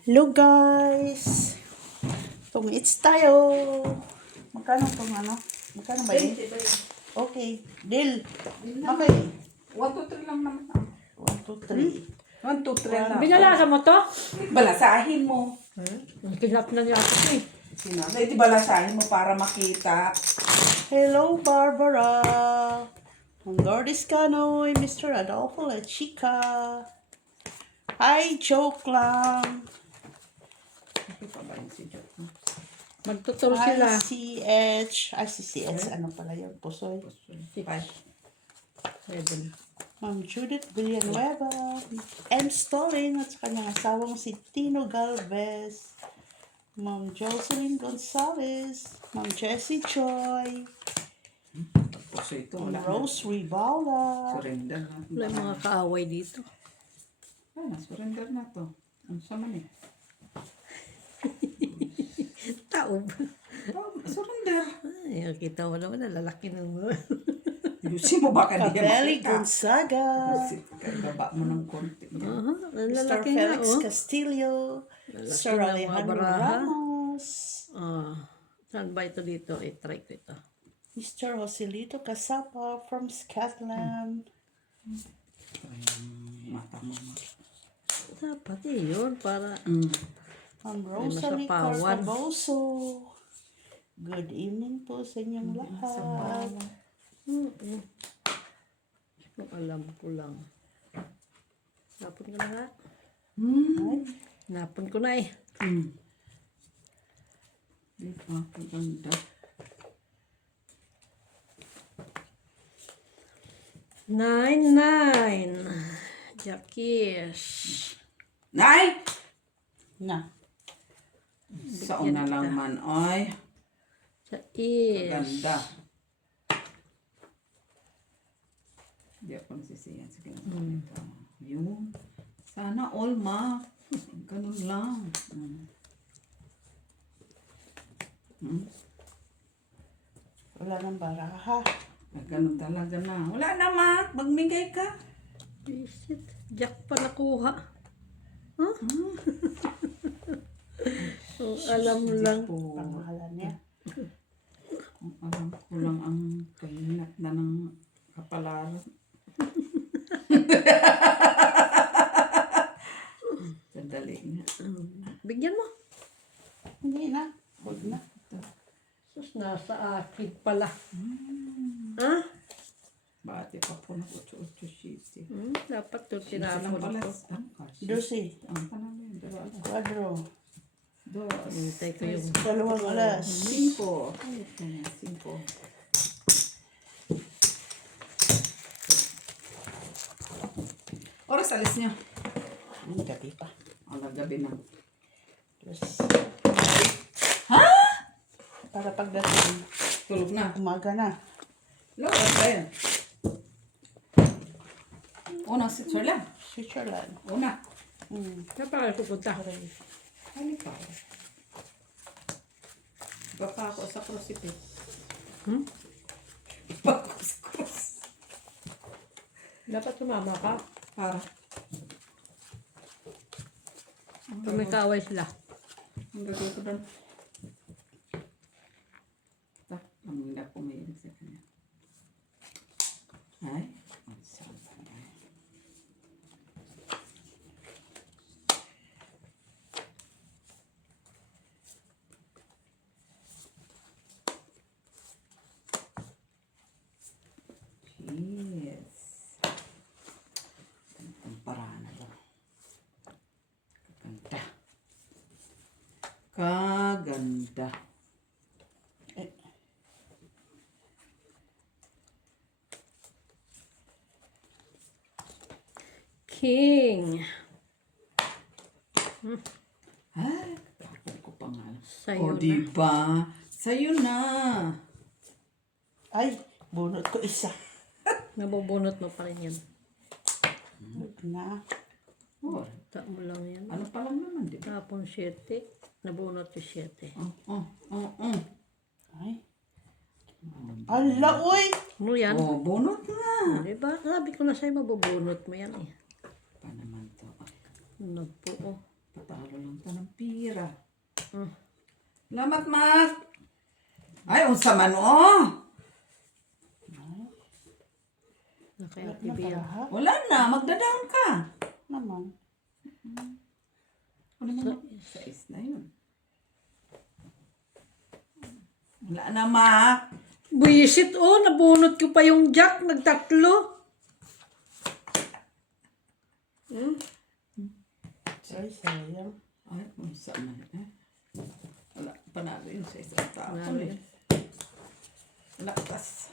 Hello guys! Tong-eats tayo! Magkano itong ano? Magkano ba yun? Okay. Deal. Okay. 1, 2, 3 lang naman. 1, 2, 3. 1, 2, 3 lang. Binalasa mo to? Balasahin mo. Kinap na niya ako eh. Sinabay, di balasahin mo para makita. Hello Barbara! Ang Lourdes Canoy, Mr. Adolfo La Chica. Hi, joke lang. Okay pa ba yung si Jot? Magtuturo Hi, sila. CH. Ay, si CH. Ano pala yun? Pusoy. 5. 7. Ma'am Judith Villanueva. M. Stalling at sa kanyang asawang si Tino Galvez. Ma'am Jocelyn Gonzalez. Ma'am Jessie Choi. Tapos ito, Ma'am wala na. Rose Rivala. Surrender na. Wala yung mga kaaway dito. Wala na, surrender na to. Ano sa man eh? Taob. Oh, surrender. Ay, kita mo naman, lalaki ng mga. Yusin mo baka di Cabelli makita. Gonzaga. Kaya baba mo ng konti. Ang Mr. lalaki na, Felix oh. Castillo. Lalaki Sir ng mga Alejandro baraha. Ramos. Saan ba ito dito? I-try ko ito. Mr. Joselito Casapa from Scotland. Mata mo. Dapat yun, para... Ma'am Rosalie masapawan. Carcaboso. Good evening po sa inyong lahat. Kung alam ko lang. Napon ko na nga. Ay, Napon ko na eh. Di ba? Kaganda. 9. Jackies. Nay! na. Sa una lang man, oy. Sa is. Ganda. Hindi ako nasisiyan. Sige lang. Yun. Sana all, ma. Ganun lang. Wala nang baraha. Ganun talaga na. Wala na, ma. Magmigay ka. Visit. Jack pa nakuha. Huh? Kung alam mo lang. Po. Pangalan niya. Kung alam ko lang ang kahinat na ng kapalaran. Sandali nga. Bigyan mo. Hindi na. Huwag na. Sus, nasa akin pala. Ha? Bati pa po ng 887. Dapat to Silang tinapon pala. ko. Dosi. Ang panalin. Quadro. Dos. Hintay ko yung... Dalawang alas. 5. Ay, 5. Oras alis niyo. Ang gabi pa. Ang gabi na. Plus. Para pagdating, Tulog na. umaga na. Oras ba yan? Unang Switzerland. Switzerland. Una. Saan pa kayo pupunta? Halika. Iba pa ako sa crucifix. Iba ako sa cross. Dapat sumama ka. Para. Kung may kaaway sila. Ang gagawin ko doon. Ito. Ang hindi ako may sa kanya. Ay. Ang sarap na. Yes. Ang paraan na lang. Kaganda. Kaganda. King. Ay, takot ko pa nga. Sa'yo O, diba? Sa'yo na. Ay, bunot ko isa. Nabubunot mo pa rin yan. Huwag na. Oh, Ta mo lang yan. ano pa lang naman, di ba? Tapon 7. Nabunot yung 7. Ay. Ala, uy! Ano yan? Oh, bunot na. Diba? Sabi ko na sa'yo, mabubunot mo yan eh. Pa naman to. Ano po, oh. Patalo lang Punta ng pira. Mm. Salamat, Mark. Ay, unsa man oh. Na kay Wala Ate na Bea. para ha? Wala na, magdadaan ka. Naman. Ano naman? Sais na yun. Wala na, Mark. Buisit nabunot ko pa yung jack, nagtatlo. Ay, sayang. Ay, unsa man eh. Wala, panalo yun sa isang tao. Panalo yun. Lakas.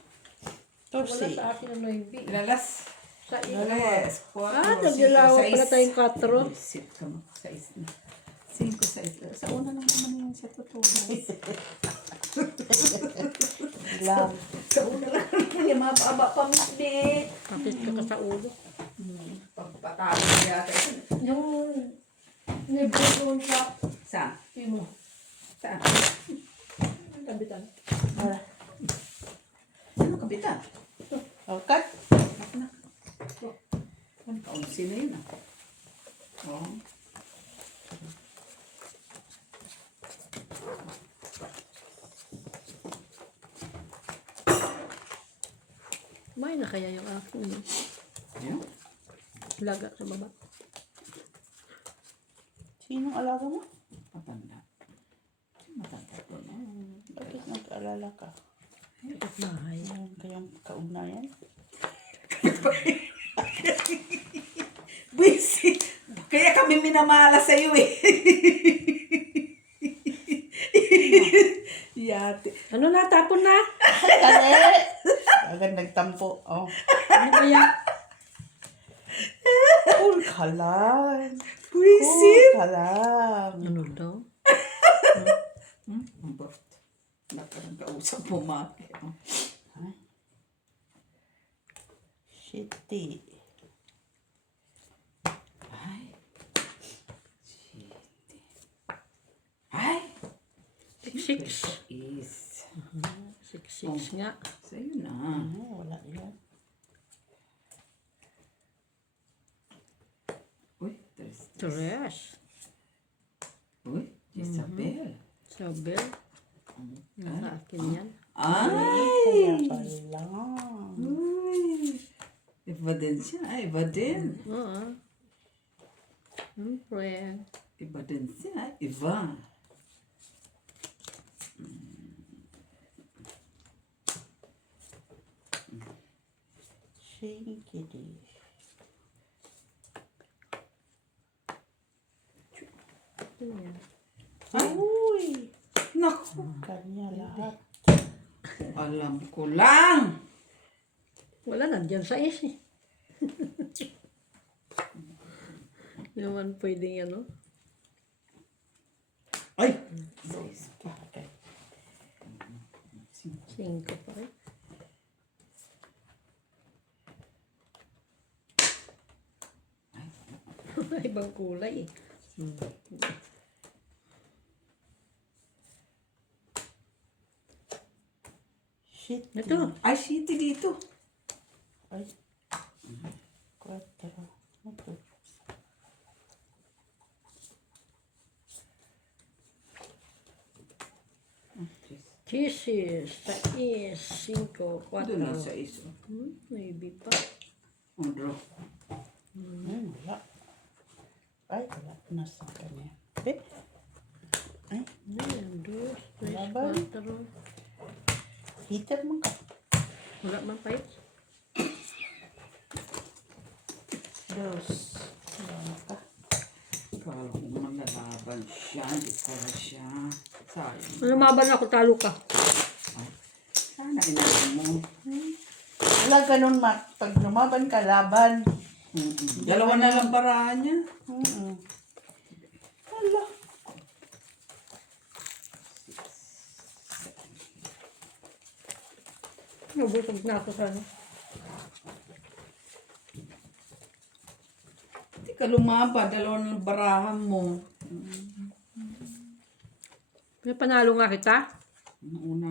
Torsi. akin ang noibi. Ilalas. Sa Tres, 4, naglalawa pala tayong 4. Visit ka mo. 6 na. 5, 6. Sa una lang naman yun sa totoo. Lang. Sa una lang naman yung mababa pa misbit. Kapit ka sa ulo. Pagpatawag yata. Yung nabunot sa Saan? timo. Saan? Kabitan. Wala. Ano kapitan? Okay. Ano kaunsi na yun ah. Oo. May na kaya yung aking Ayun. laga sa baba. Sinong alaga mo? Matanda. Matanda to na. Bakit nag-alala ka? At bahay. Yung kayong kaugnayan? Busy. Kaya kami minamala sa iyo eh. Yate. Ano na, tapon na? Kali! Agad nagtampo. Oh. Ano kaya? Cool ka lang. Busy. Cool ka lang. Ano daw? Ang bot. Nakarang kausap mo, Maki. Oh. Shitty. Ay. Shit. Ay. Six. Is. 6 nga. Sa'yo na. Wala yan. Uy, tres. Tres. Uy, Isabel. Sabel. Nasa akin yan. Kaya Ay. pala. Uy. Iba din siya. Ay, iba din. Oo. Siyempre. Iba din siya. Iba. Shinkity. Ano yan? Uy! Naku. Kanya lahat. Alam ko lang. Wala, nandiyan sa is eh. Hindi naman pwedeng ano. Ay. Okay. 5 pa rin. Ibang kulay eh. Shit. Ito. Ay, shitty dito. Ay. Quattro. Okay. Cheese. 6, 5, 4. Doon lang sa iso. Maybe pa. Draw. Wala. Ay, wala. Nasa kanya. Eh? Ay, 1, 2, 3, Laban. 4. heater mo ka. Wala man pa yun. Dos. Wala ka. Kala ko malalaban siya. Hindi pala siya. Sayang. Lumaban ako, talo ka. Sana inahin mo. Wala ganun, Mac. Pag lumaban ka, laban. Dalawa na lang barahan niya. Wala. Nabusog na ako sa ano. Hindi ka lumaban. Dalawa na lang barahan mo. May panalo nga kita. Ano una?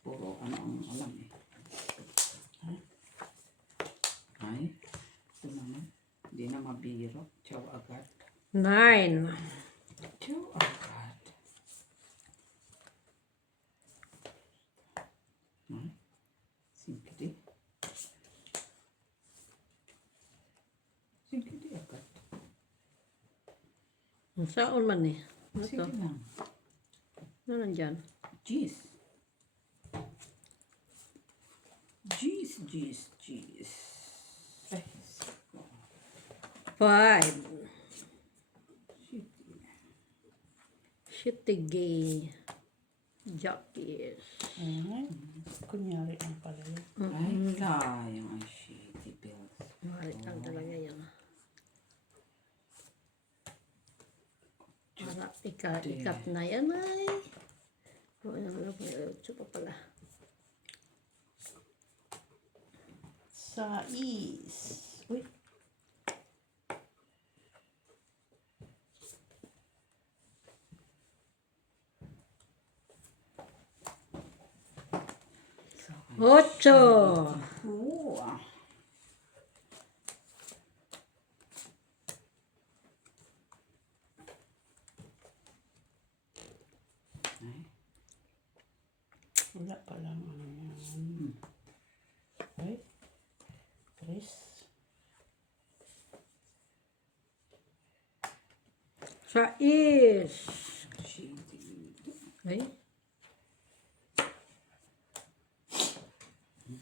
Puro ano ang alam eh. Ay, ito naman. Hindi na mabiro. Tiyaw agad. 9. Two agad. Singkidi. Singkidi agad. Saan man eh? Ano to? Sige lang. Ano nandyan? Jeez. Jeez. Ay, siko. 5. Shit. Shitige. Jockeys. Ay, kunyari lang pala yun. Ay, sayang ang shitty pills. Mahal lang talaga yan. Para ikat na yan ay. O, ano pa yun? Pa pala. Sais. Uy. Ocho. Oo. Ay, Wala pa lang. Ay. Chris. Sais. shitty. Ay.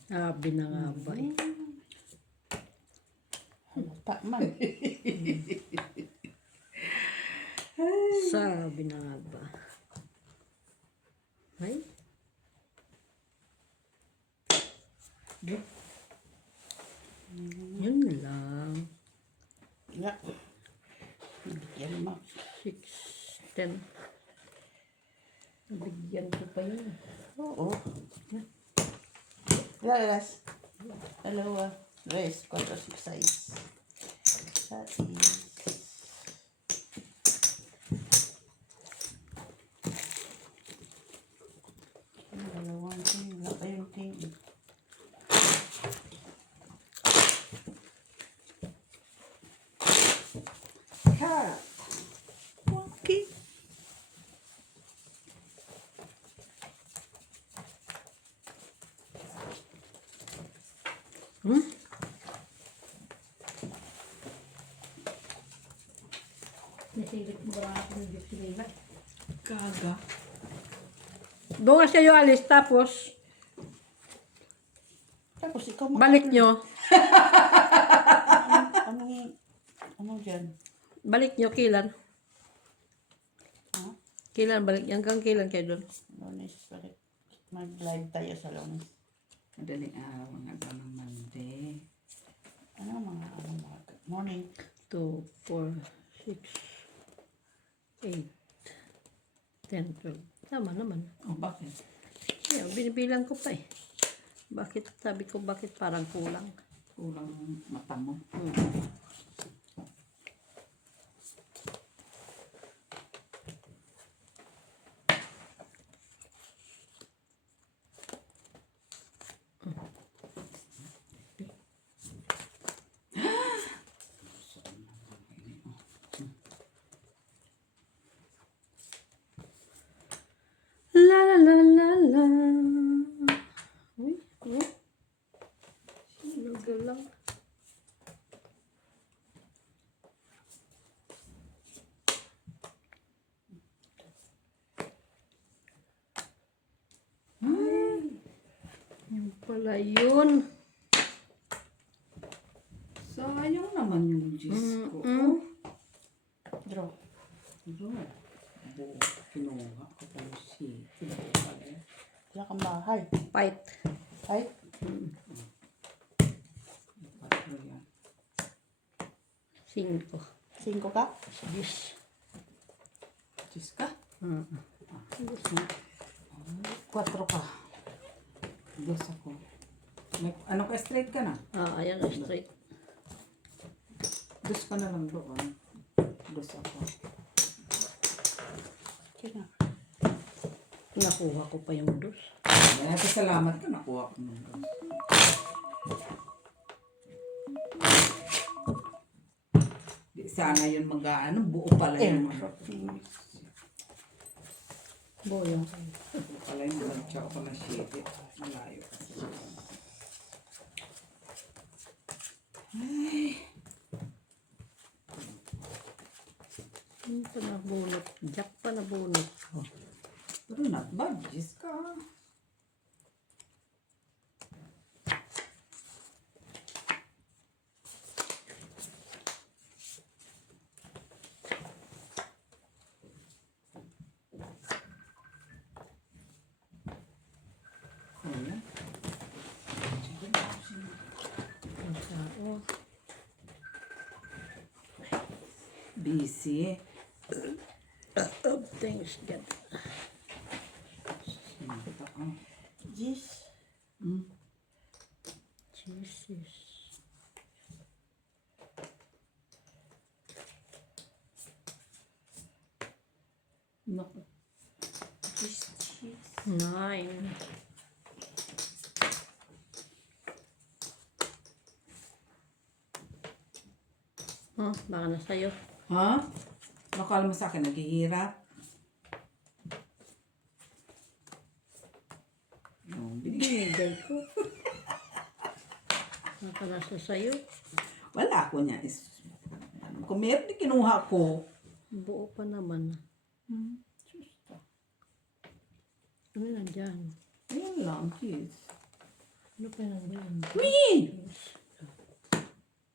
Sabi na nga ba eh. Halata man. Sabi na nga ba. Ay. Yun lang. Wala. Bigyan mo. 6, 10. Nabigyan ko pa yun. Oo. Gracias. Dalawa. 3, 4, 5, 6. Sais. Dalawang ting. Wala pa yung ting. Cat. Okay. Hmm? Nasilit mo ba ako ng Jocelyn? Kaga. Bukas kayo alis tapos Tapos ikaw balik nyo. Ano dyan? Balik nyo kilan. Ha? Kilan balik. Hanggang kilan kayo doon. Lunes. Balik. Mag-live tayo sa Lunes. Madaling araw nga ba ng Monday? Ano mga morning? 2, 4, 6, 8, 10, 12. Tama naman. Oh, bakit? Yeah, binibilang ko pa eh. Bakit, sabi ko bakit parang kulang. Kulang mata mo. La la la la la. Uy, oh. Sino galang? Yung pala yun. Sayang naman yung Diyos ko. Draw. Kinuha ko pa yung city. Wala kang bahay. Fight. Ay, Patro yan. 5. 5 ka? 10. Diyos ka? 4 ka. Diyos ako. Ano ka, straight ka na? Ayan na straight. Diyos ka na lang doon. Diyos ako. Okay na. Nakuha ko pa yung dos. Kaya salamat ka, nakuha ko ng Diyos. Di sana yun mag-ano, buo pala yung Boyong. buo pala yung lansya ko na shit. Malayo kasi. Pa nabunot. Jack pa nabunot. Oh. Pero not bad, Diyos ka. Ayan. Ang tao. Busy. Of things get. Jeez. Jesus. Naku. 9. Oh, baka na sa'yo. Ha? Nakala mo sa akin, naghihirap? No, Binigay ko. Baka nasa sa'yo. wala ko niya. Kung meron din kinuha ko. Buo pa naman. Ano na dyan? Ayun lang, kiss. Ano pa na dyan? Queen!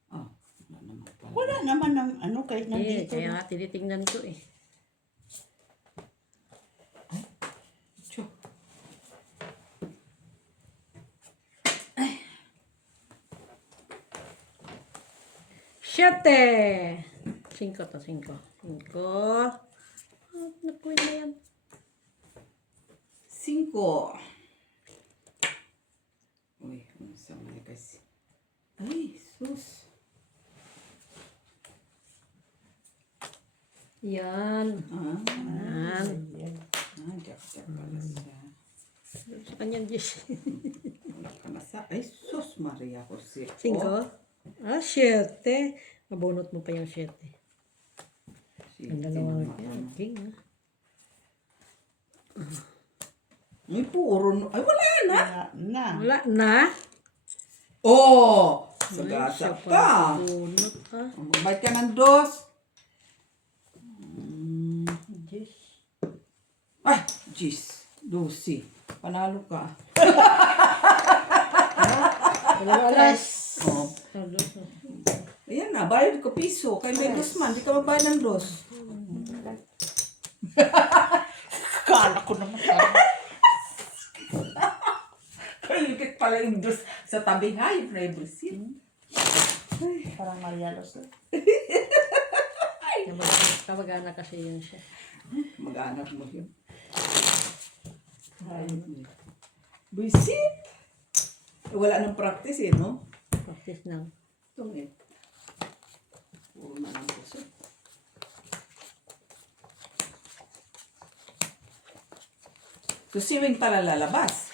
Oh, wala naman pala. Wala naman ng ano kahit nandito. Kaya nga tinitingnan ko eh. Tiyo. Siyete! 5 to, 5. 5. Nakuha na yan. 5. Uy, ang sama kasi. Ay, sus. Yan. Ah, Yan. jak pala siya. Sa kanyang 10. Wala ka na sa... Ay, sus, Maria Jose. 5. 7. Mabunot mo pa yung 7. Ang dalawang king. May puro... Ay, wala na. Na. Wala na. Oh! Ay, Sagasa siya pa. bunot ha. Magbait ka ng dos. Yes. Ay, jeez. 12. Panalo ka. Dalawa alas. Oh. Ayan na, bayad ko piso. Kay may dos man, di ka magbayad ng dos. Kala ko naman. Kalikit pala yung dos sa tabi. Hay, privacy. Parang Marialos. Kamag-anak kasi yun siya. Mag-anak mo yun. Buisit. Wala nang practice eh, no? Practice lang. Itong eh. Puro na lang puso. So, siwing pala lalabas.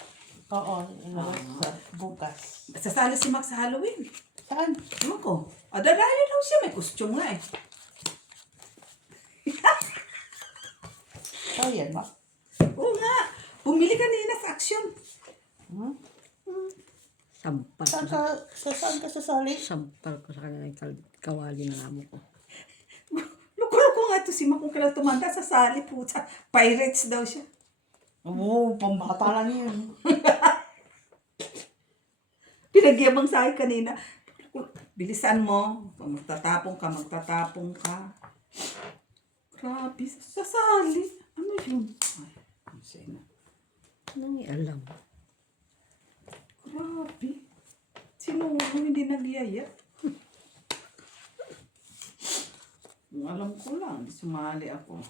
Oo, ilabas sa bukas. Sasali si Max sa Halloween. Saan? Ewan ko. Dadayo daw siya. May costume nga eh. Oh, yan ba? Oo nga. Bumili kanina sa action. Hmm? Sampal Saan ko. saan ka sasali? Sampal ko sa kanila yung kawali ng amo ko. Lukuro nga ito si Mac kung kailan tumanda sa sali puta. Pirates daw siya. Oo, pambata lang yun. Pinagyabang sa akin kanina. Bilisan mo. Kung magtatapong ka, magtatapong ka. Grabe, sasali. Ano yun? Ay, ang siya na. Anong alam? Grabe. Sino hindi nagyaya? Kung alam ko lang, di sumali ako.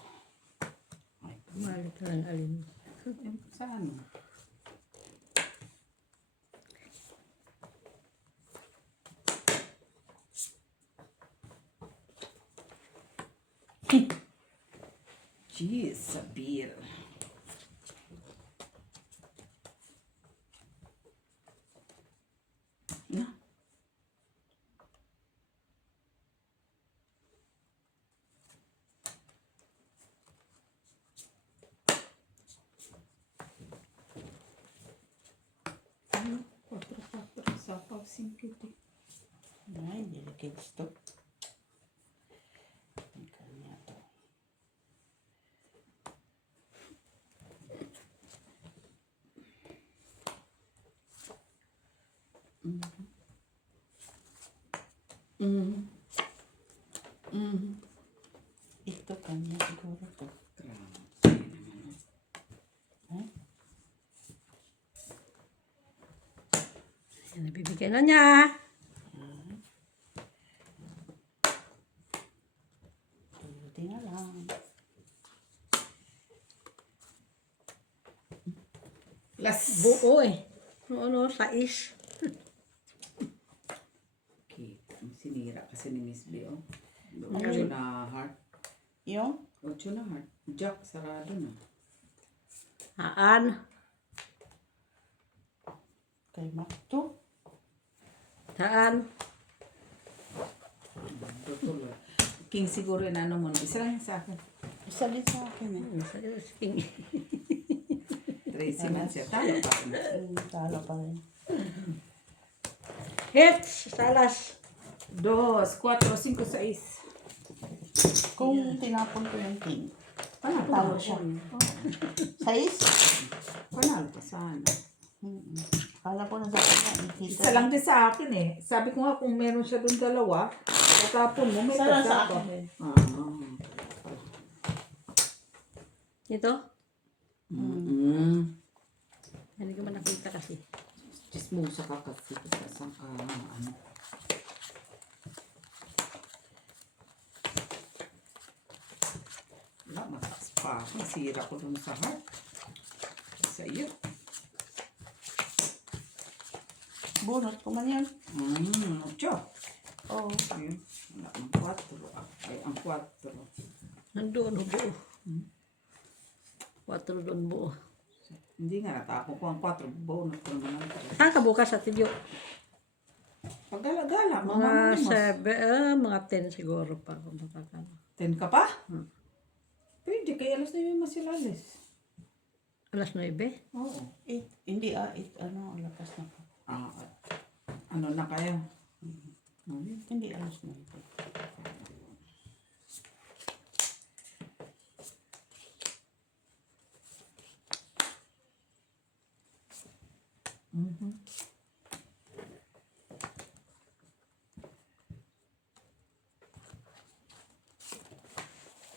Ay, Mali ka ng alin. saan? Jeez, Sabir. Na. 5 Ay, delicate to. Ang kanya to. Ito kanya siguro to. Ay, Yan, nabibigay na niya. buti na lang. Last. Buo eh. Ano, sais. Kita. Ang sinira kasi ni Miss B, oh. Ano 8 yun? na heart. Yung 8 na heart. Jack, sarado na. Haan. kay Makto. Haan. Tutuloy. King siguro yung ano mo. Isa lang yung sa akin. Isa din sa akin eh. Tracy man siya. Talo pa rin. Talo pa rin. Hits. Salas. 2, 4, 5, 6. Kung tinapon ko yung king, talo siya. Sais? Panalo pa sana. Kala ko na sa kanya. Isa lang din sa akin eh. Sabi ko nga kung meron siya dun dalawa, tatapon mo, may Isa lang sa tatapon. akin eh. Ito. Hindi ko man nakita kasi. Chismosa ka kasi. Ano. Wala, mataas pa. Masira ko dun sa heart. Sa iyo. Bunot ko man yan. 8. Oo. Ayun. Wala, ang 4. Ay, ang 4. Nandoon buo. 4 doon buo. Hindi nga natapon ko ang 4. Bonus ko naman ang 3. Saan ka bukas sa tiyo? Pagdala-gala, Mga mamamamos. mga 10 siguro pa. Kung makakano. 10 ka pa? Pwede, kaya alas na yung masilalis. Alas 9. Oo. Hindi ano, lapas na ko. Ano na kayo? Hindi alas na ito.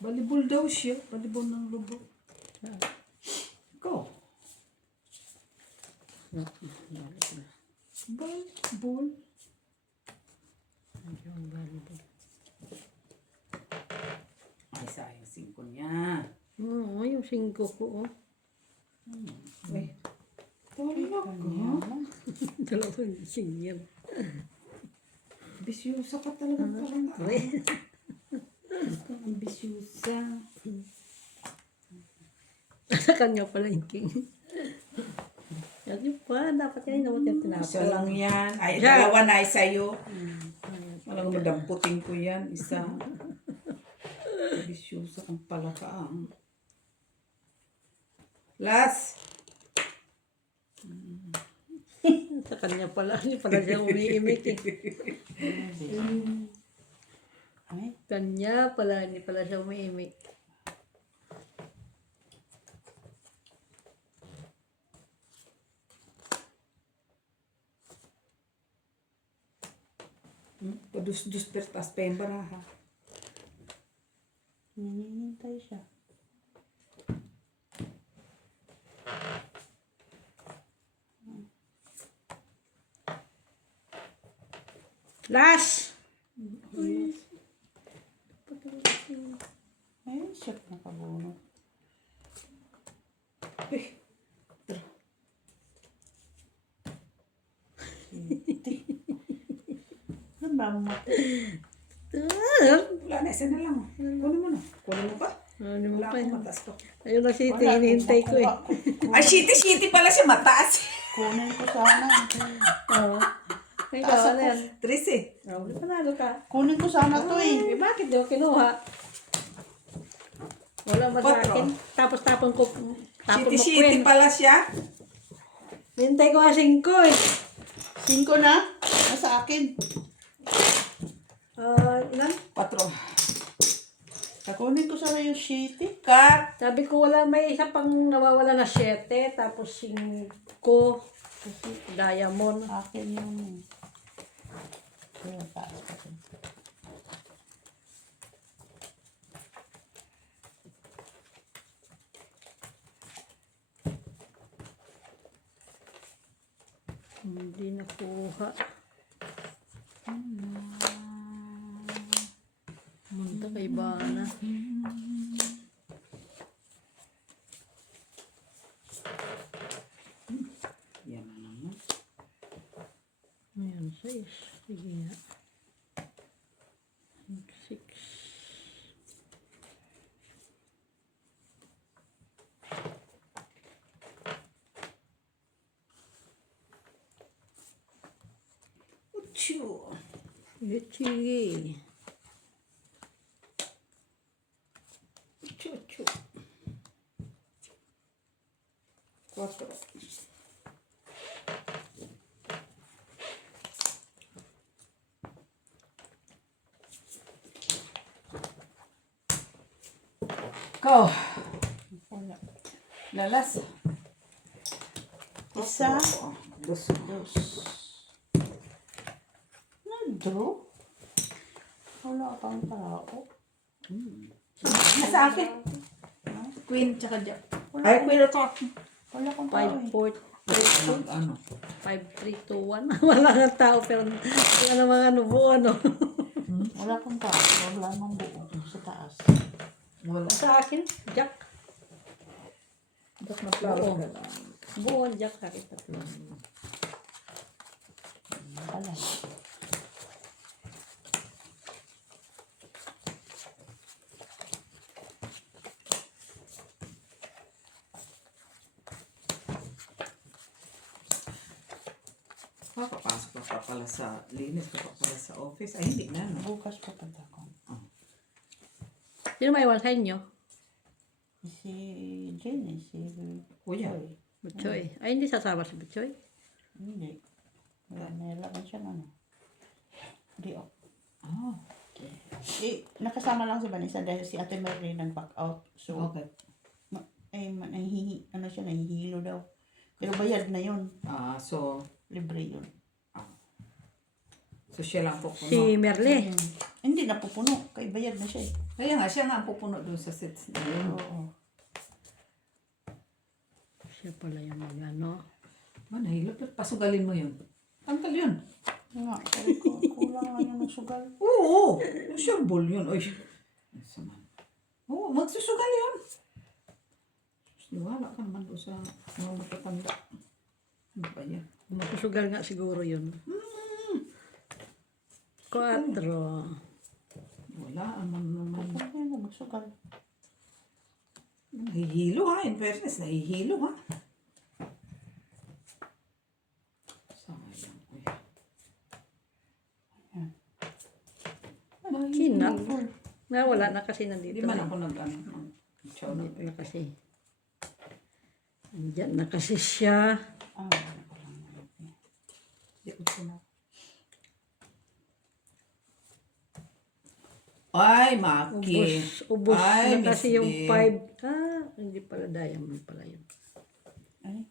Balibol daw siya. Balibol ng lubog. Go. Balibol. Ay, sayang 5 niya. Oo, yung 5 ko. Oh. Ay, talaga. Dalawang singil. Ambisyosa ka talaga. Ambisyosa. Sa kanya pala yung king. Yan yung pa, dapat yan yung Isa lang tinapon. yan. Ay, Yeah. 2 na sa'yo. Walang madamputin ko yan. Isa. Ambisyosa kang pala ka. Last. Sa kanya pala, hindi pala siya umiimik eh. Ay, Kanya pala, hindi pala siya umiimik. Padus-dus pertas pa yung baraha. hinihintay siya. Last! Ay, siya nakabunot. Eh, Ano ba mo? wala na. Isa na lang. Kunin mo na. Kunin mo pa. Ano mo Wala pa akong yun? mataas to. Ayun na si Wala, hinihintay ko eh. Ay, shitty pala siya. Mataas. Kunin ko sana. Oo. Ikaw, ano yan? 13. Oh, panalo ka. Kunin ko sana to eh. Eh, bakit di ko kinuha? Wala ba sa Patro. akin? Tapos tapon ko, tapon mo Shitty Queen. pala siya. Hintay ko nga 5 eh. 5 na? sa akin. Ilan? 4. Kunin ko sana yung shitty. Cut! Sabi ko wala, may isa pang nawawala na 7, tapos 5, kasi diamond. Akin yung... Ayun, taas pa rin. Hindi nakuha. Munta kay Bana. Yan na naman. Ayan, 6. Sige nga. 6. Uchu! Sige. Uchu. 4. Go! Wala. Lalas. Isa. Dos. Dos. Nag-draw? Wala pang tao. Nasa akin. Queen tsaka jack. Wala Ay, akong- queen ito. Wala kang tao 5, eh. 4, 3, 2. Ano? 5, 3, 2, 1. Wala kang tao, pero wala namang ano, buo, ano. Wala kang tao. Wala namang buo sa taas. Wala. Sa akin, Jack. Ba't na-flower Oo. ka lang? Buo ang Jack sa akin. Tatlo. Wala. Papasok ka pa pala sa linis ka pa pala sa office. Ay, hindi na. No? Bukas pa pala ako. Sino may iwan sa inyo? Si Jenny, si Kuya. Joy. Butchoy. Ay, hindi sasama si Butchoy. Hindi. Wala, may laban siya ano. Hindi oh. Oh, Nakasama lang si Vanessa dahil si Ate Mary nag-back out. So, okay. nahihilo daw. Pero bayad na yun. So Libre yun. siya lang pupuno. Si Merle. Hindi napupuno. Kay bayad na siya eh. Kaya nga, siya nga ang pupuno doon sa sets na yun. Oo. Siya pala yung ano. Nahilap. Pasugalin mo yun. Tanggal yun. Nga, sabi ko, kulang lang yung sugal. Oo. Sure ball yun. Oy. Sama. Oo, magsusugal yun. Wala ka naman doon sa mga matatanda. Ano ba yan? Magsusugal nga siguro yun. 4. Wala naman. Sabi mo, magsugal. Nahihilo ha. In fairness, nahihilo ha. Sayang. Uy. Kinat. Wala na kasi nandito. Hindi man ako nag-ano. Chow na. Nandito na kasi. Andyan na kasi siya. Ay, Maki. Ubos Ay, na kasi Miss yung Big. 5. Hindi pala diamond pala yun. Ay.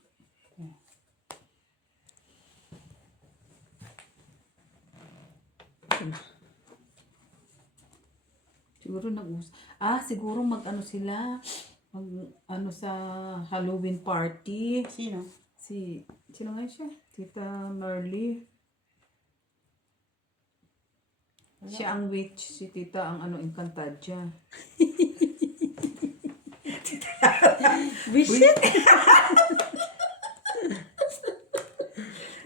Siguro siguro mag-ano sila. Mag-ano sa Halloween party. Sino? Sino nga siya? Tita Merly. Siya ang witch, si Tita ang Encantadia. Visit!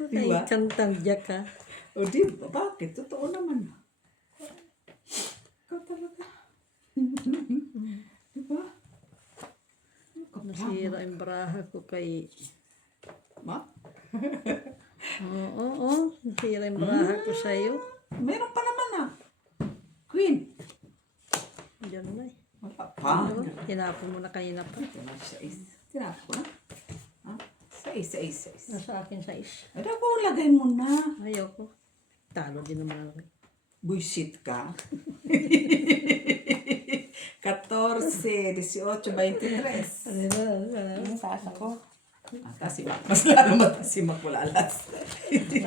Diba? Ay, kantangya ka. O di, bakit? Totoo naman. Ikaw talaga. Diba? Nasira yung baraha ko kay... Ma? Oo. Nasira yung baraha ko sa'yo. Meron pa naman Queen. Diyan na eh. Wala pa. Tinapon mo na kanina pa. Tinapon ko na. Sais. Nasa akin sa is. Ano ko, lagay mo na. Ayoko. Talo din naman ako. Buisit ka. 14, 18, 23. Yung taas ako. Mataas si Mac. Mas lalo mataas si Mac, wala alas.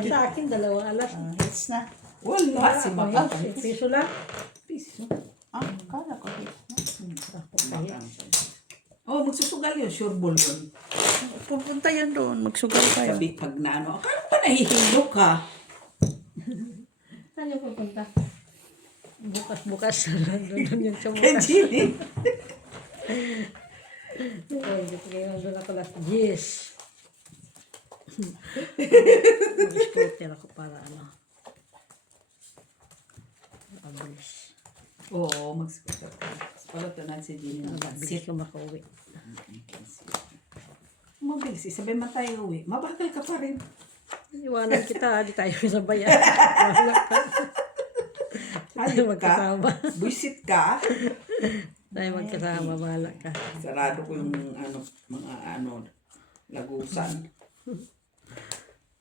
Sa akin, 2 alas. Hits na. Wala si Mac. Ah, piso lang. Piso. Kala ko hits na. Oh, magsusugal yun. Sure ball yun. Pupunta yan doon. Magsugal kayo. Sabi pag naano, akala pa nahihilo ka. Saan yung pupunta? Bukas-bukas. Doon yung sa Kay bukas. Ginny. Ay, doon ako last. Yes. Mag-scooter ako para ano. Mabilis. Oo, mag-scooter ka. Palatunan si Ginny ng Mabilis pansit. ko makauwi. Mabilis. Isabay man tayo uwi. Mabagal ka pa rin. Iwanan kita, di tayo sa bayan. Wala ka. Tayo Hayop ka. magkasama. Buisit ka. Tayo magkasama, bahala ka. Sarado ko yung mga lagusan.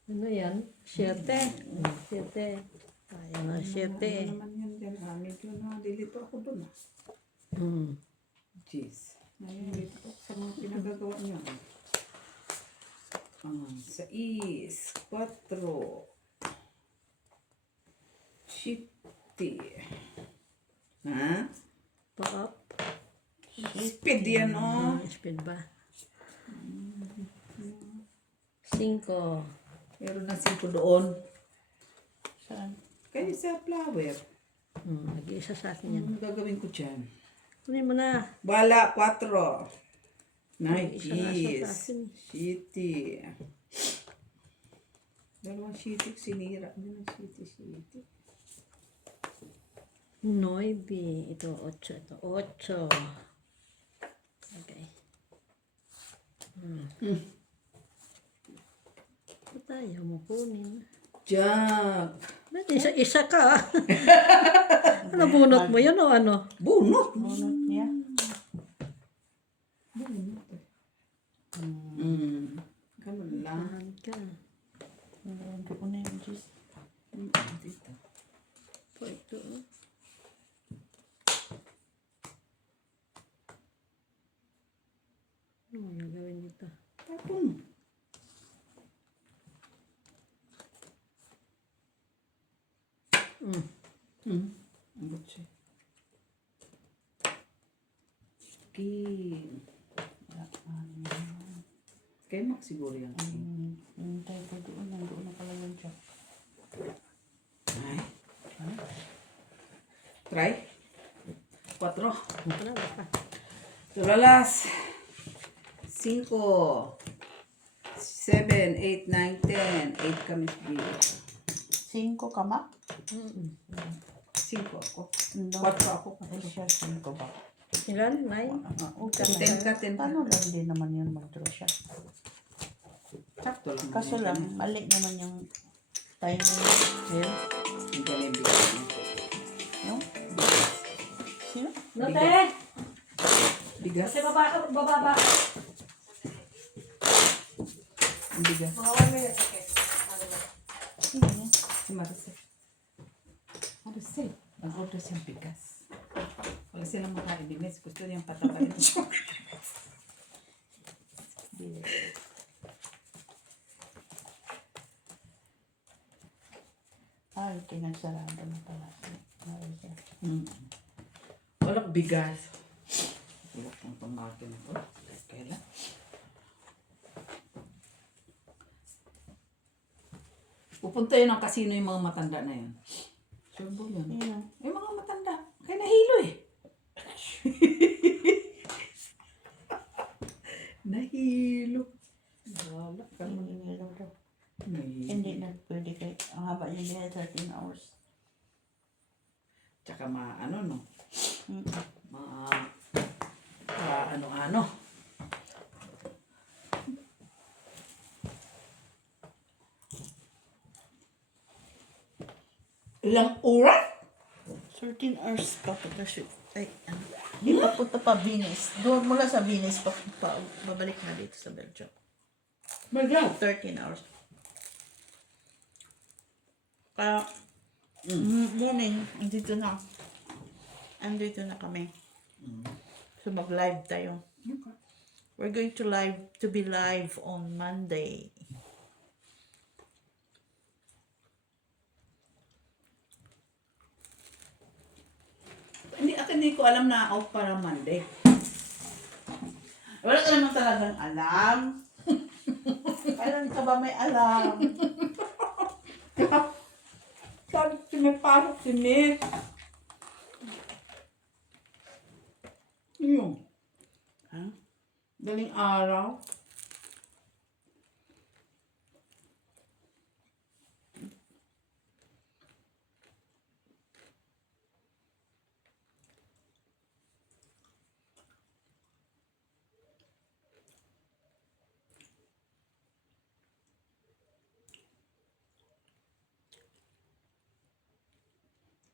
Ano yan? 7. 7. Tayo na 7. Ano naman yan dyan? Medyo nalilito ako dun. Jeez. Nalilito ako sa mga pinagagawa niyo. 6, 4, 7. Ha? Pa-up. Speed yan, oh. Speed ba? 5. Meron na 5 doon. Saan? Kaya sa flower. Nag-iisa sa akin yan. Ano gagawin ko dyan? Kunin mo na. Bala, 4. Isa na siya sa 90s. akin. Shitty. Dalawang shitty sinira. Dalawang shitty. 9. Ito 8. Ito 8. Okay. Ito tayo mo kunin. Jack. Ba't isa ka? Ano bunot mo yun o ano? Bunot. Bunot niya. Ganun lang. Saan ka? Hindi ko na yung juice. Dito. Po ito. Ano ang gagawin dito? Tapon. Ang siya. King. Kay Mac siguro yan. Hintay ko doon. Nandoon na pala yun siya. Ay. Try. 4. Ito na, basta. Tulalas. 5. 7, 8, 9, 10. 8 kami dito. 5 ka, Mac? 5 ako. 4 Hindi. ako. Ay, siya 5 ba? Ilan? 9? Okay. 10 ka, 10 ka. Paano lang din naman yun mag-draw siya? Sakto lang. Kaso lang, mali naman yung timing. Ayan. Hindi ka na yung bigas mo. Yung? Sino? Note! Bigas. Kasi bababa. Ang bigas. Mga 1 minute, okay. Sino yan? Si Maricel. Maricel. Nag-order siyang bigas. Wala silang makaibignes. Gusto niyang patabalin siya. Ay, pinagsarado na pala. Walang bigas. Wala pang pamakin ako. Kailan? Pupunta yun ang kasino yung mga matanda na yan. Sure ba yun? Sino? Yung mga matanda. Kaya nahilo eh. Nahilo. Wala ka Ano naman. yung ilaw daw? Nahilo. Hindi na pwede kay ang haba niya niya 13 hours. Tsaka ano no. Mm. Ano-ano. Ilang oras? 13 hours pa pagka shoot. Ay, ano. Hindi pa punta pa Venice. Doon mula sa Venice babalik na dito sa Belgium. Maglaw. 13 hours. Kaya, Morning. Andito na. Andito na kami. So mag-live tayo. Okay. We're going to be live on Monday. Hindi ko alam na off para Monday. Wala ka naman talagang alam. Kailan ka ba may alam? Sabi si may pasok si Miss. Yung Ha? daling araw.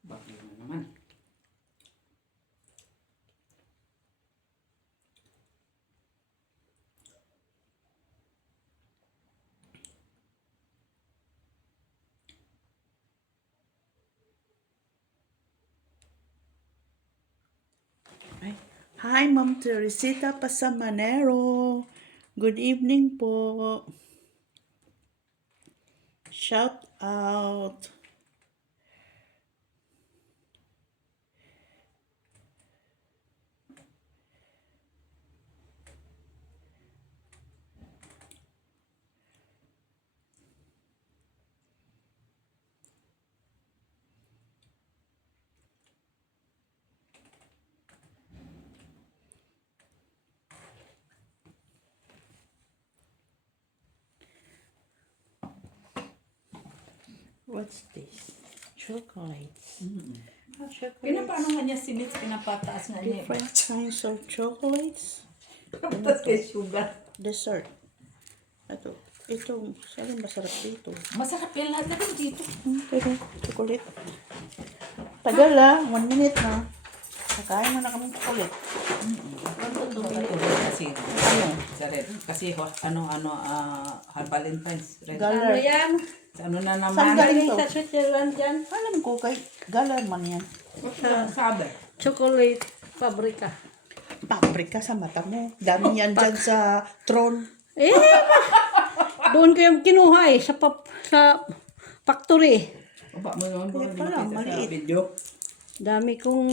Bakit na naman? Ay. Hi, Ma'am Teresita Pasamanero. Good evening po. Shout out. What's this? Chocolates. Chocolates. Pinapaano nga niya si Miss, pinapataas nga niya. Different kinds of chocolates. Tapos kay sugar. Dessert. Ito, saan masarap dito? Masarap yan lahat na dito. Pero, chocolate. Tagal 1 minute na. Nakain mo na kami chocolate. Kasi, kasi Valentine's. Red. Galar. Ano yan? Ano na Saan naman? galing Galing to? sa Switzerland yan. Alam ko kay Galar man yan. Sabi. Chocolate pabrika. Paprika sa mata mo. Dami yan dyan sa tron. Eh, doon ko yung kinuha sa factory. Baba mo naman ba? Kaya Hindi pala, makita maliit. sa video. Dami kong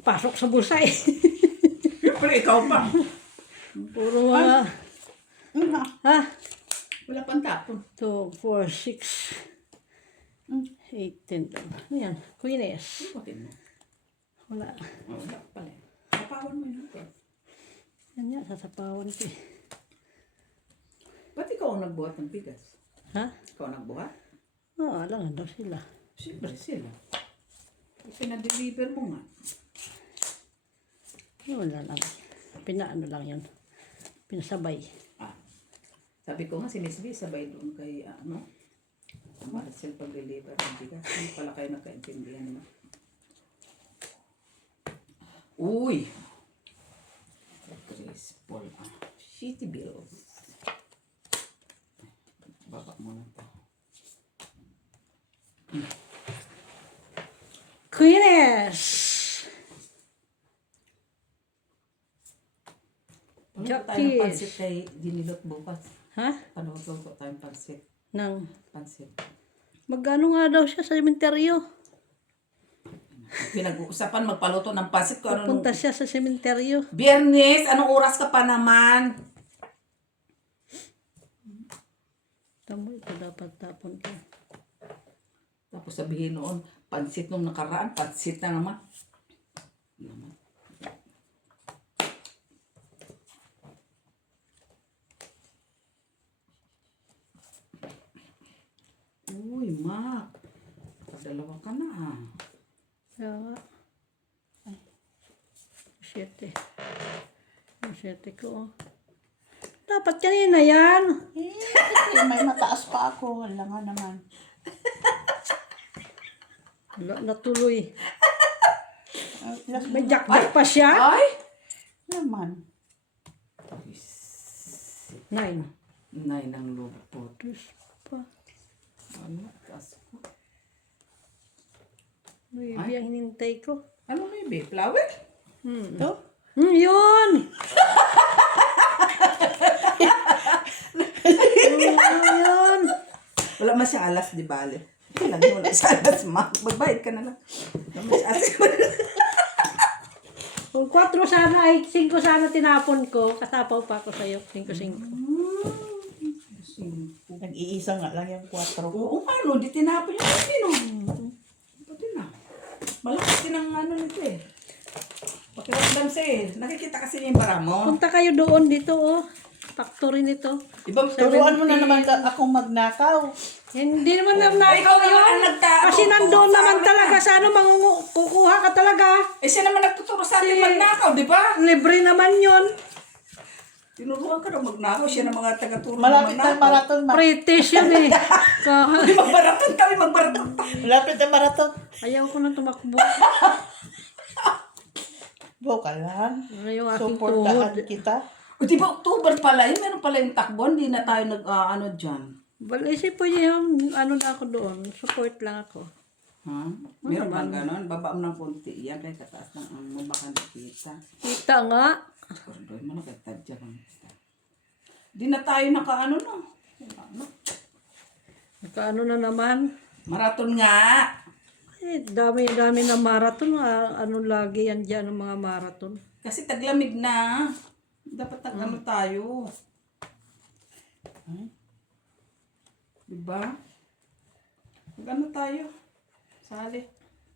pasok sa bulsa eh. Pero ikaw pa. Puro mga, ha? Wala pang tapon. 2, 4, 6, 8, 10. Ano yan? Queeness. Patin mo. Wala. Wala pala. Kapawan mo yun. Yan yan, sasapawan ko eh. Ba't ikaw ang nagbuhat ng bigas? Ha? Ikaw ang nagbuhat? Oo, alam daw sila. Siyempre sila. Pinadeliver mo nga. Wala lang. Pinaano lang yun. Pinasabay. Sabi ko nga si Miss B, sabay doon kay Marcel pag-deliver ng bigas. Hindi pala kayo nagkaintindihan mo. Uy! Chris Paul. Shitty bills. Baba mo na ito. Queeness! Paano ba tayong pansit kay Dinilot bukas? Ha? Paano ba tayong pansit? Nang, Pansit. magkano nga daw siya sa sementeryo? Pinag-uusapan magpaluto ng pansit ko. Ano Punta siya sa sementeryo. Biyernes, anong oras ka pa naman? Tamo, ito dapat tapon ko. Tapos sabihin noon, pansit nung nakaraan, pansit na naman. Uy, Mac. Padalawa ka na ah. Kaya nga. Ay. 7. Yung 7 ko. Oh. Dapat kanina yan. May mataas pa ako. Wala nga naman. Wala, natuloy. Last May jack-jack pa siya. Ay! naman. 9. Nay ng lupot. Diyos pa. Ano? Taas ko. Maybe ang hinintay ko. Ano maybe? Flower? Ito? Yun! Yun! Wala man siyang alas, di bale. Hindi lang, wala siyang alas, ma. Magbayad ka na lang. Wala man siyang alas. Kung 4 sana ay 5 sana tinapon ko, katapaw pa ako sa'yo. 5-5. Nag-iisa nga lang yung 4. Oo, ano, di tinapon yung pino. Pati na. Malakas din ang ano nito eh. Pakiramdam siya eh. Nakikita kasi niya yung bara mo. Punta kayo doon dito, oh. Factory nito. Ibang Turuan mo na naman akong magnakaw. Hindi naman Ay, na ikaw naman ang nagtao. Kasi nandoon naman talaga sa ano, kukuha ka talaga. Eh, siya naman nagtuturo sa atin Si- magnakaw, di ba? Libre naman yun. Tinuruan ka na magnakaw. Siya na mga taga-turo Malapit na na marathon, ma. British yun eh. Magbaraton kami, magbaraton tayo. Malapit na marathon. Ayaw ko na tumakbo. Go ka lang. Yung aking Supportahan tuhod. kita. O, di ba October pala yun? Meron pala yung takbo. Hindi na tayo ano dyan. Isip po yung ano na ako doon. Support lang ako. Ha? Meron bang ganon? Baba mo ng konti. Yan kay kataas ng mo baka nakita. Kita nga. Kordoy mo na kay tadya bang. Di na tayo nakaano no. Ano? Nakaano na naman. Marathon nga. Eh, dami na marathon. Ano lagi yan dyan ng mga marathon. Kasi taglamig na. Dapat ano tayo. Diba? Mag-ano tayo? Sali.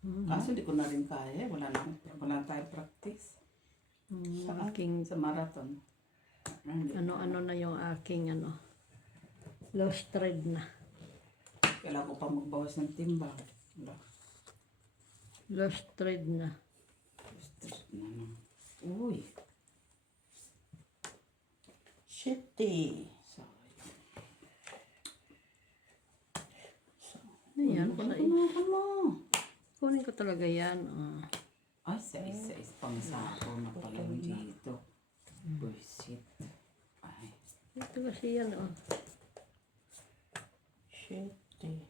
Kaso di ko na rin kaya. Wala na tayong practice. Sa aking, Sa marathon. ano na yung aking ano. Low stride na. Kailangan ko pa magbawas ng timbang. Wala. Low stride na. Uy. Shitty. Ayan, Ano? kunin ko talaga yan. Ay, sa isa pang sako na pala dito. Bullshit. Ay. Ito kasi yan, oh. Shitty.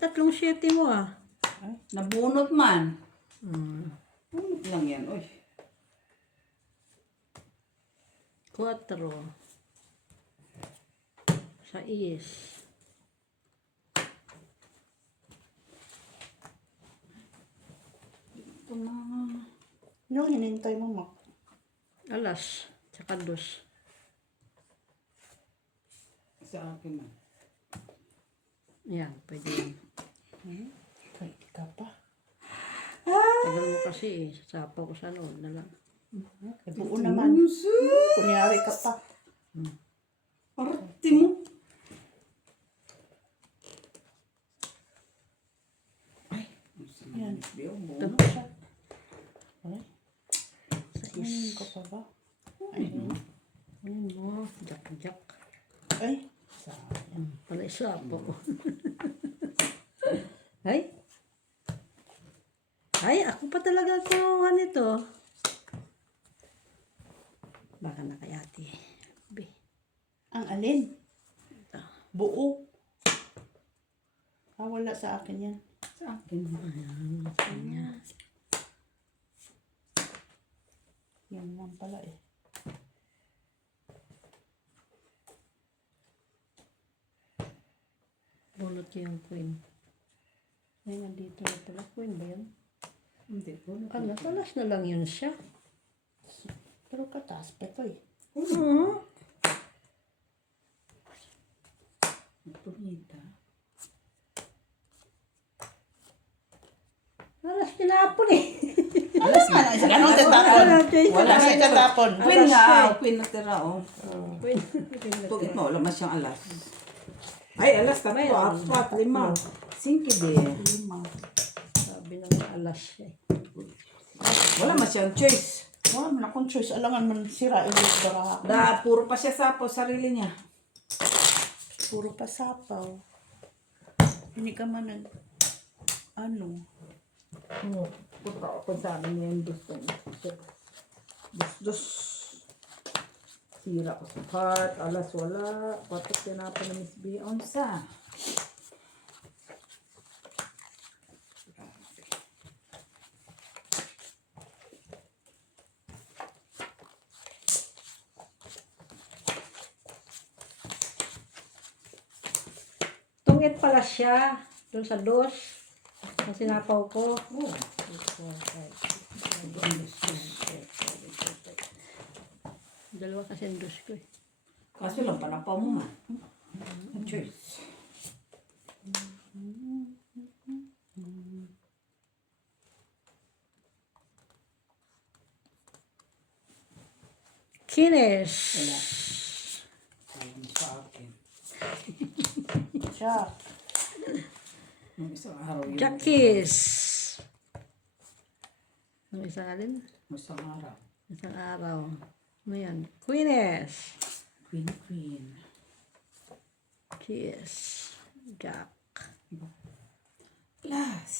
Tatlong shitty mo, ah. Nabunot man. Hmm. Bunot lang yan. Uy. 4. 6. Ito na. Yung hinintay mo, ma. Alas. Tsaka 2. Sa akin man. Yan, pwede yan. Kay ka pa. Tagal mo kasi, sasapaw ko sa noon na lang. Buo naman. Kunyari ka pa. Arte mo. Yan. Yan. Ito siya. Ay, kunin ko pa ba? Ay, Ayun mo, jak-jak. ay. Sayang. Pala isapaw ko. Ay. Ay, ako pa talaga kumuha nito. Baka na kay ate. Be. Ang alin? Ito. Buo. Wala sa akin yan. Sa akin. Ayan, kanya. Yan lang pala eh. Bunot ko yung queen. Ay, nandito na pala. Queen ba yan? Hindi ko. Alas na lang yun siya. Pero kataas pa ito eh. Punita. Alas tinapon eh. Alas nga lang. Anong tatapon? Wala siya tatapon. Queen Alas nga. siya eh. Queen na tira oh. Queen. Tugit mo. Wala mas siyang alas. Ay, alas. 3, 4, 5. 5 din. Sabi naman alas siya eh. Wala mas siyang choice. Wala man akong choice. Alangan man sira ilit bara. Puro pa siya sa sarili niya. Puro pasapaw. Hindi ka man nag... Ano? Punta ako sabi niya yung gusto niya. Dus. Sira ko sa heart. Alas wala. Patok tinapon na Miss B. Onsa. Sungit pala siya. Doon sa dos. Ang sinapaw ko. Oh. 2 kasi ang dos ko eh. Kaso lang, panapaw mo man. Ang choice. Kinis. Wala. Alam sa akin. Jack. Nung isang araw yun. Jackis. Ang isang alin? Isang araw. Isang araw. Ano yan? Queeness. Queen. Kiss. Jack. Plus.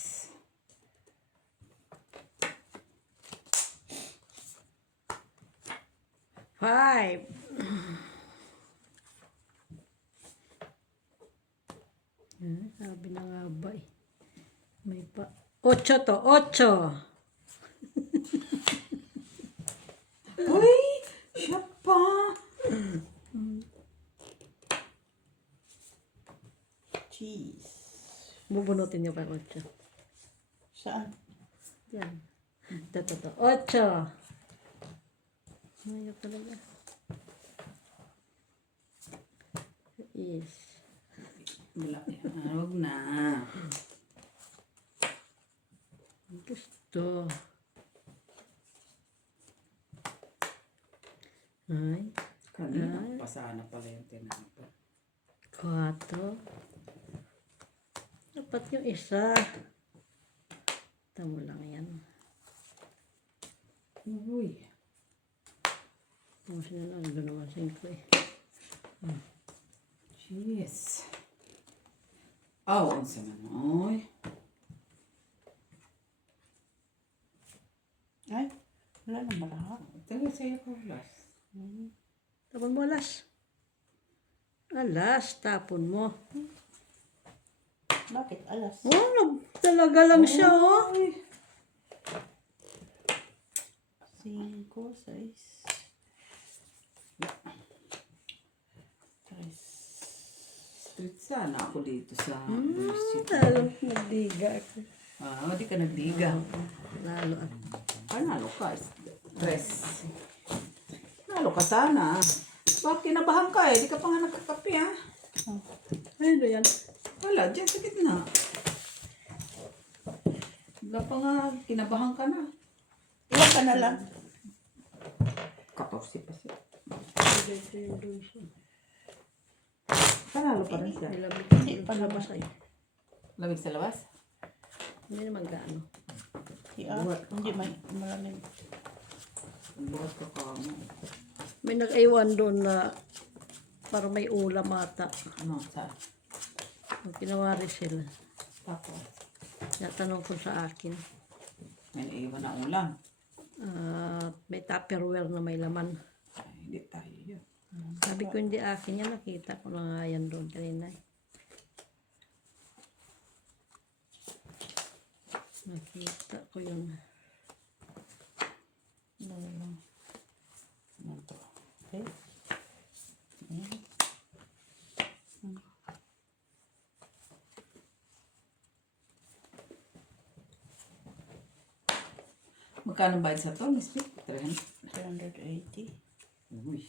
Five. Sabi na nga ba eh. May pa. 8 to. 8. Uy! Siya pa! Cheese. Bubunutin niyo pa yung 8. Saan? Yan. Ito. 8. Ayaw talaga. Is. Wala. Huwag na. Gusto. Ay. Kanina, pasana pala yung tinapon. 4. Dapat yung isa. Tamo lang yan. Uy. Tamo siya lang. Ito naman 5 eh. Jeez. Oh, ang sama mo. Oy. Ay, wala na malahat. Taga sa'yo ko last. Tapon mo alas. Alas, tapon mo. Bakit? Alas. Oh, talaga lang siya, oh. 5, 6, 3. Street sana ako dito sa munisip. Lalo nagdiga ako. Ah, di ka nagdiga. Lalo at Panalo ka. Stress. Panalo ka sana. Bakit kinabahan ka eh? Di ka pa nga nagkakape ha? ano yan? Wala, dyan sa gitna. Wala pa nga, kinabahan ka na. Ilan ka na lang? 14 pa siya. Ito yung doon. Panalo pa rin siya. Hindi pa naman sa'yo. Lamig sa labas? Hindi naman gaano. Hindi malamig. Buhat ka ka mo. May nag-aiwan doon na parang may ulam ata. Ano, saan? Ang kinawari sila. Tapos, Natanong ko sa akin. may naiwan na ulam. May tupperware na may laman. Ay, hindi tayo yun. Sabi ko hindi akin yan. Nakita ko na nga yan doon kanina. Nakita ko yun. Ano to? Okay. Magkano bayad sa to, Miss Pete? 380. Uy,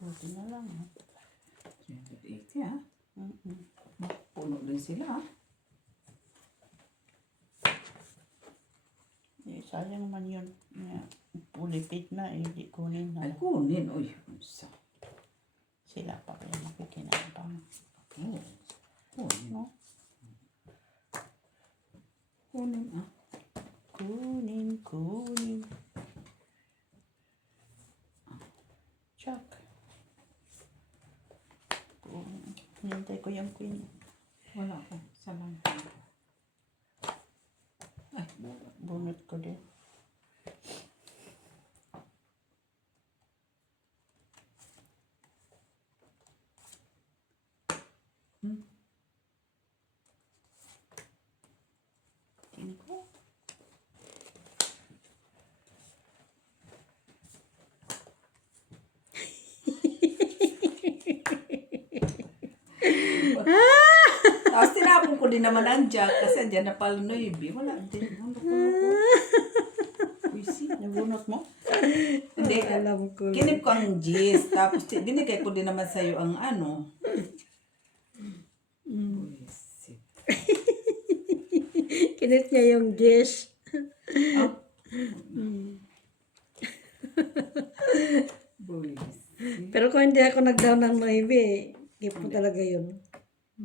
Buti na lang. 380 ha? Puno din sila ha? Eh, sayang man yun. Pulipit na eh. Di kunin na. Ay, kunin. Uy, unsa. Sila pa kaya makikinabang. Oh, kunin. No? Kunin ah. Kunin. Chuck. Hinintay ko yung queen. Wala ko. Salang. Ay, bulat. Bunot ko din. Tingin ko. din naman andyan kasi andyan na pala Noibi. Wala din. Ano ko? Busy. Nabunot mo? Hindi. Alam ko. Kinip ko ang gist. Tapos binigay ko din naman sa'yo ang ano. Busy. Kinit niya yung dish. Ah. Busy. Pero kung hindi ako nag-down ng Noibe, gift mo talaga yun.